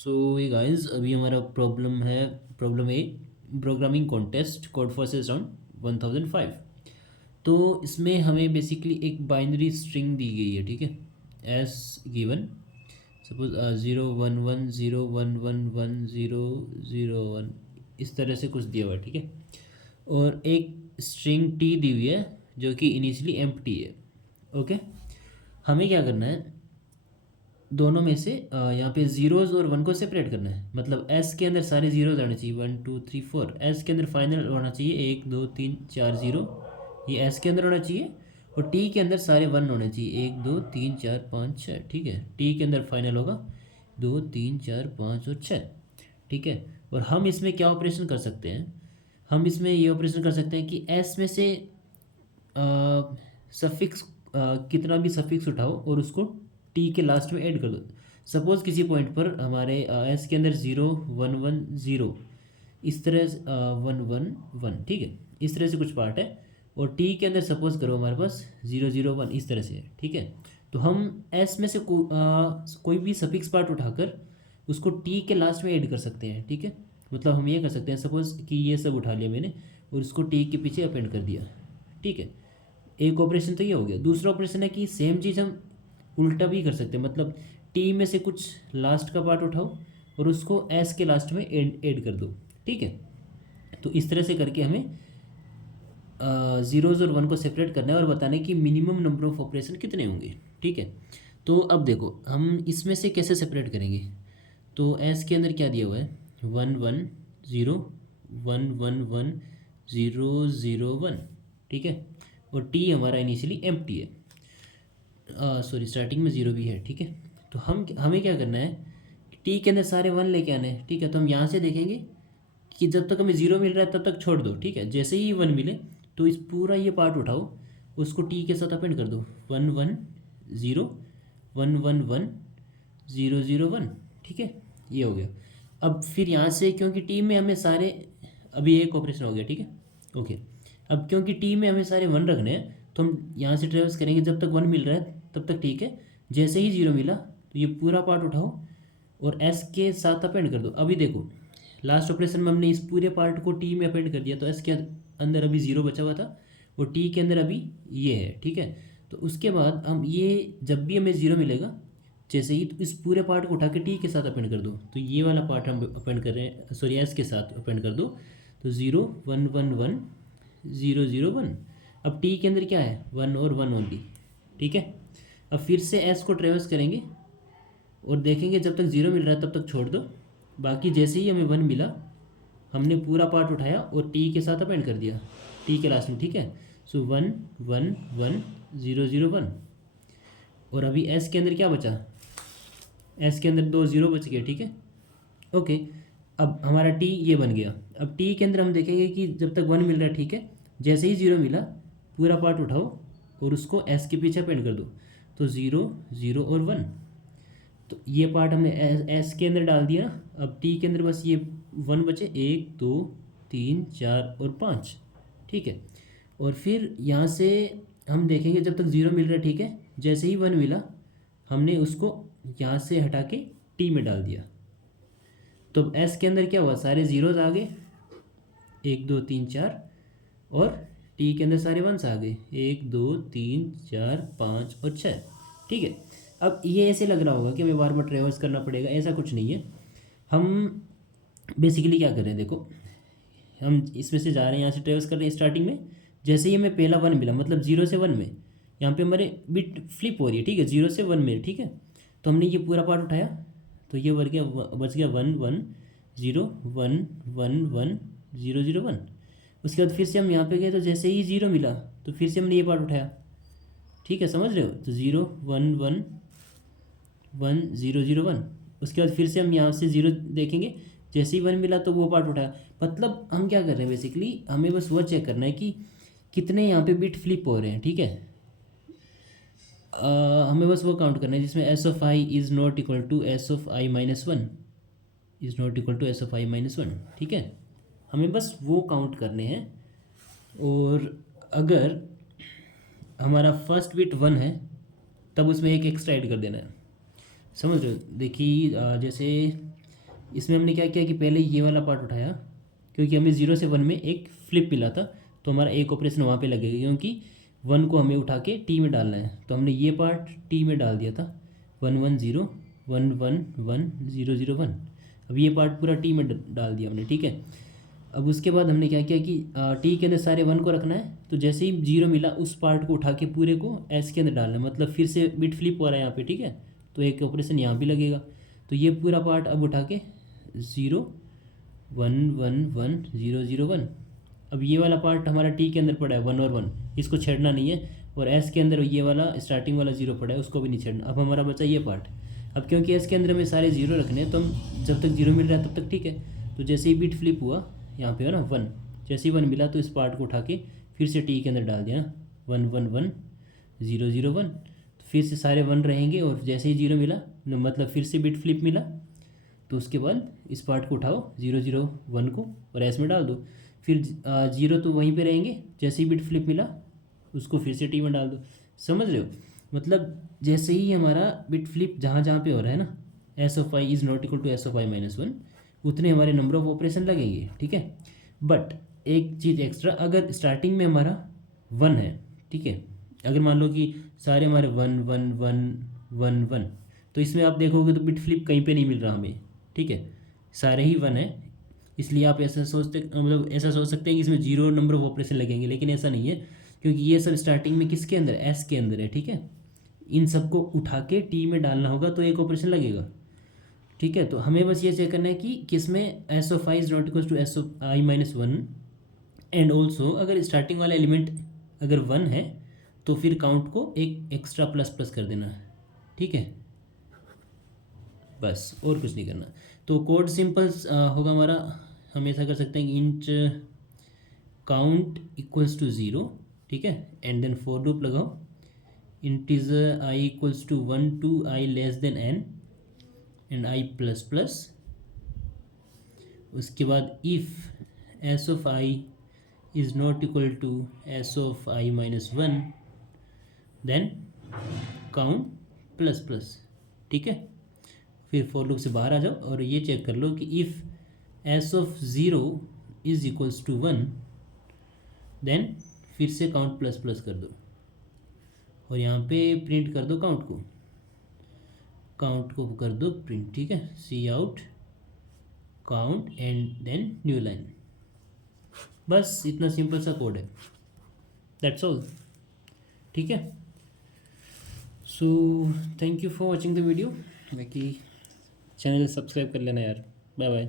सो ये गाइस अभी हमारा प्रॉब्लम ए programming contest code forces round 1005। तो इसमें हमें बेसिकली एक बाइनरी स्ट्रिंग दी गई है, ठीक है, एस गिवन। सपोज 0 1 1 0 1 1 1 0 0 1 इस तरह से कुछ दिया हुआ है, ठीक है। और एक स्ट्रिंग टी दी हुई है जो कि इनिशियली एम्प्टी है। ओके, हमें क्या करना है, दोनों में से यहाँ पे जीरोज़ और वन को सेपरेट करना है। मतलब एस के अंदर सारे जीरोज़ आने चाहिए, 1 2 3 4। एस के अंदर फाइनल होना चाहिए 1 2 3 4 0, ये एस के अंदर होना चाहिए। और टी के अंदर सारे वन होने चाहिए, 1 2 3 4 5 6, ठीक है। टी के अंदर फाइनल होगा 2 3 4 5 और 6, ठीक है। और हम इसमें क्या ऑपरेशन कर सकते हैं, हम इसमें ये ऑपरेशन कर सकते हैं कि एस में से सफिक्स कितना भी सफिक्स उठाओ और उसको टी के लास्ट में ऐड कर दो। सपोज़ किसी पॉइंट पर हमारे एस के अंदर 0 1 1 0 इस तरह से 1 1 1, ठीक है, इस तरह से कुछ पार्ट है। और टी के अंदर सपोज करो हमारे पास 0 0 1 इस तरह से है, ठीक है। तो हम एस में से कोई भी सफिक्स पार्ट उठाकर उसको टी के लास्ट में ऐड कर सकते हैं, ठीक है। मतलब हम ये कर सकते हैं, सपोज़ कि ये सब उठा लिया मैंने और उसको टी के पीछे अपेंड कर दिया, ठीक है। एक ऑपरेशन तो ये हो गया। दूसरा ऑपरेशन है कि सेम चीज़ हम उल्टा भी कर सकते हैं। मतलब टी में से कुछ लास्ट का पार्ट उठाओ और उसको एस के लास्ट में ऐड कर दो, ठीक है। तो इस तरह से करके हमें ज़ीरोज़ और वन को सेपरेट करना है और बताना है कि मिनिमम नंबर ऑफ ऑपरेशन कितने होंगे, ठीक है। तो अब देखो हम इसमें से कैसे सेपरेट करेंगे। तो एस के अंदर क्या दिया हुआ है, 1 1 0 1 1 1 0 0 1, ठीक है। और टी हमारा इनिशियली एम्प्टी है, सॉरी स्टार्टिंग में ज़ीरो भी है, ठीक है। तो हमें क्या करना है, टी के अंदर सारे वन लेके आने हैं, ठीक है। तो हम यहाँ से देखेंगे कि जब तक हमें ज़ीरो मिल रहा है तब तक छोड़ दो, ठीक है। जैसे ही वन मिले तो इस पूरा ये पार्ट उठाओ, उसको टी के साथ अपेंड कर दो, 1 1 0 1 1 1 0 0 1, ठीक है। ये हो गया। अब फिर यहाँ से क्योंकि टी में हमें सारे, अभी एक ऑपरेशन हो गया, ठीक है, ओके। अब क्योंकि टी में हमें सारे वन रखने हैं तो हम यहाँ से ट्रेवल्स करेंगे जब तक वन मिल रहा है तब तक, ठीक है। जैसे ही जीरो मिला तो ये पूरा पार्ट उठाओ और एस के साथ अपेंड कर दो। अभी देखो लास्ट ऑपरेशन में हमने इस पूरे पार्ट को टी में अपेंड कर दिया, तो एस के अंदर अभी ज़ीरो बचा हुआ था और टी के अंदर अभी ये है, ठीक है। तो उसके बाद हम ये जब भी हमें ज़ीरो मिलेगा जैसे ही, तो इस पूरे पार्ट को उठा के टी के साथ अपेंड कर दो। तो ये वाला पार्ट हम अपेंड कर रहे हैं, सॉरी एस के साथ अपेंड कर दो। तो 0 1 1 1 0 0 1। अब टी के अंदर क्या है, वन और वन ओनली, ठीक है। अब फिर से एस को ट्रेवर्स करेंगे और देखेंगे जब तक ज़ीरो मिल रहा है तब तक छोड़ दो। बाकी जैसे ही हमें वन मिला हमने पूरा पार्ट उठाया और टी के साथ अपेंड कर दिया टी के लास्ट में, ठीक है। सो 1 1 1 0 0 1। और अभी एस के अंदर क्या बचा, एस के अंदर 2 0 बच गए, ठीक है, ओके। अब हमारा टी ये बन गया। अब टी के अंदर हम देखेंगे कि जब तक वन मिल रहा है, ठीक है, जैसे ही ज़ीरो मिला पूरा पार्ट उठाओ और उसको एस के पीछे अपेंड कर दो। तो 0 0 और 1। तो ये पार्ट हमने एस के अंदर डाल दिया। अब टी के अंदर बस ये वन बचे, 1 2 3 4 और 5, ठीक है। और फिर यहाँ से हम देखेंगे जब तक ज़ीरो मिल रहा है, ठीक है, जैसे ही वन मिला हमने उसको यहाँ से हटा के टी में डाल दिया। तो एस के अंदर क्या हुआ, सारे ज़ीरोज़ आ गए, 1 2 3 4। और टी के अंदर सारे वंस आ गए, 1 2 3 4 5 और 6, ठीक है। अब ये ऐसे लग रहा होगा कि हमें बार बार ट्रेवर्स करना पड़ेगा, ऐसा कुछ नहीं है। हम बेसिकली क्या कर रहे हैं, देखो हम इसमें से जा रहे हैं, यहाँ से ट्रेवर्स कर रहे हैं स्टार्टिंग में। जैसे ही हमें पहला वन मिला, मतलब 0 से 1 में, यहाँ पे हमारे बिट फ्लिप हो रही है, ठीक है, 0 से 1 में, ठीक है। तो हमने ये पूरा पार्ट उठाया तो ये बच गया 1 1 0 1 1 1 0 0 1। उसके बाद फिर से हम यहाँ पे गए तो जैसे ही ज़ीरो मिला तो फिर से हमने ये पार्ट उठाया, ठीक है, समझ रहे हो। तो 0 1 1 1 0 0 1। उसके बाद फिर से हम यहाँ से ज़ीरो देखेंगे, जैसे ही वन मिला तो वो पार्ट उठाया। मतलब हम क्या कर रहे हैं, बेसिकली हमें बस वो चेक करना है कि कितने यहाँ पे बिट फ्लिप हो रहे हैं, ठीक है। हमें बस वो काउंट करना है जिसमें s of i is not equal to s of i minus one, is not equal to s of i minus one, ठीक है। हमें बस वो काउंट करने हैं। और अगर हमारा फर्स्ट बिट 1 है तब उसमें एक एक्स्ट्रा ऐड कर देना है, समझ रहे हो। देखिए जैसे इसमें हमने क्या किया कि पहले ये वाला पार्ट उठाया, क्योंकि हमें 0 से 1 में एक फ्लिप मिला था, तो हमारा एक ऑपरेशन वहाँ पे लगेगा, क्योंकि 1 को हमें उठा के टी में डालना है। तो हमने ये पार्ट टी में डाल दिया था, 1 1 0 1 1 1 0 0 1। अब ये पार्ट पूरा टी में डाल दिया हमने, ठीक है। अब उसके बाद हमने क्या किया कि टी के अंदर सारे 1 को रखना है, तो जैसे ही 0 मिला उस पार्ट को उठा के पूरे को एस के अंदर डालना है, मतलब फिर से बिट फ्लिप हो रहा है यहाँ पे, ठीक है। तो एक ऑपरेशन यहाँ भी लगेगा, तो ये पूरा पार्ट अब उठा के 0 1 1 1 0 0 1। अब ये वाला पार्ट हमारा टी के अंदर पड़ा है 1 और 1, इसको छेड़ना नहीं है, और एस के अंदर ये वाला स्टार्टिंग वाला 0 पड़ा है, उसको भी नहीं छेड़ना। अब हमारा बचा ये पार्ट। अब क्योंकि एस के अंदर हमें सारे 0 रखने हैं, तो हम जब तक 0 मिल रहा है तब तक ठीक है। तो जैसे ही बिट फ्लिप हुआ यहाँ पे है ना 1, जैसे ही 1 मिला तो इस पार्ट को उठा के फिर से टी के अंदर डाल दिया ना, 1 1 1 0 0 1। तो फिर से सारे 1 रहेंगे, और जैसे ही 0 मिला मतलब फिर से बिट फ्लिप मिला, तो उसके बाद इस पार्ट को उठाओ 0 0 1 को और एस में डाल दो। फिर 0 तो वहीं पे रहेंगे, जैसे ही बिट फ्लिप मिला उसको फिर से टी में डाल दो। समझ रहे हो? मतलब जैसे ही हमारा बिट फ्लिप जहाँ जहाँ पे हो रहा है ना, s of i is not equal to s of i minus 1, उतने हमारे नंबर ऑफ ऑपरेशन लगेंगे, ठीक है। बट एक चीज़ एक्स्ट्रा, अगर स्टार्टिंग में हमारा 1 है, ठीक है, अगर मान लो कि सारे हमारे 1 1 1 1 1, तो इसमें आप देखोगे तो बिट फ्लिप कहीं पे नहीं मिल रहा हमें, ठीक है, सारे ही 1 है। इसलिए आप ऐसा सोचते मतलब ऐसा सोच सकते हैं कि इसमें 0 नंबर ऑफ ऑपरेशन लगेंगे, लेकिन ऐसा नहीं है, क्योंकि ये सब स्टार्टिंग में किसके अंदर, एस के अंदर है, ठीक है। इन सबको उठा के टी में डालना होगा तो एक ऑपरेशन लगेगा, ठीक है। तो हमें बस ये चेक करना है कि किसमें s of i is not equal to s of i minus 1, and also अगर स्टार्टिंग वाला एलिमेंट अगर 1 है तो फिर काउंट को एक एक्स्ट्रा प्लस प्लस कर देना है, ठीक है। बस और कुछ नहीं करना। तो कोड सिंपल्स होगा हमारा, हम ऐसा कर सकते हैं कि इंट काउंट इक्वल्स टू 0, ठीक है, एंड देन फॉर लूप लगाओ, integer i equals to 1 to i less than n and i plus plus. उसके बाद if s of i is not equal to s of i minus 1 then count plus plus, ठीक है। फिर for loop से बाहर आ जाओ और ये चेक कर लो कि if s of 0 is equals to 1 then फिर से काउंट प्लस प्लस कर दो, और यहाँ पे प्रिंट कर दो काउंट को कर दो प्रिंट, ठीक है, C out count and then new line. बस इतना सिंपल सा कोड है, दैट्स ऑल, ठीक है। So thank you for watching the video. बाकी चैनल सब्सक्राइब कर लेना यार। Bye bye.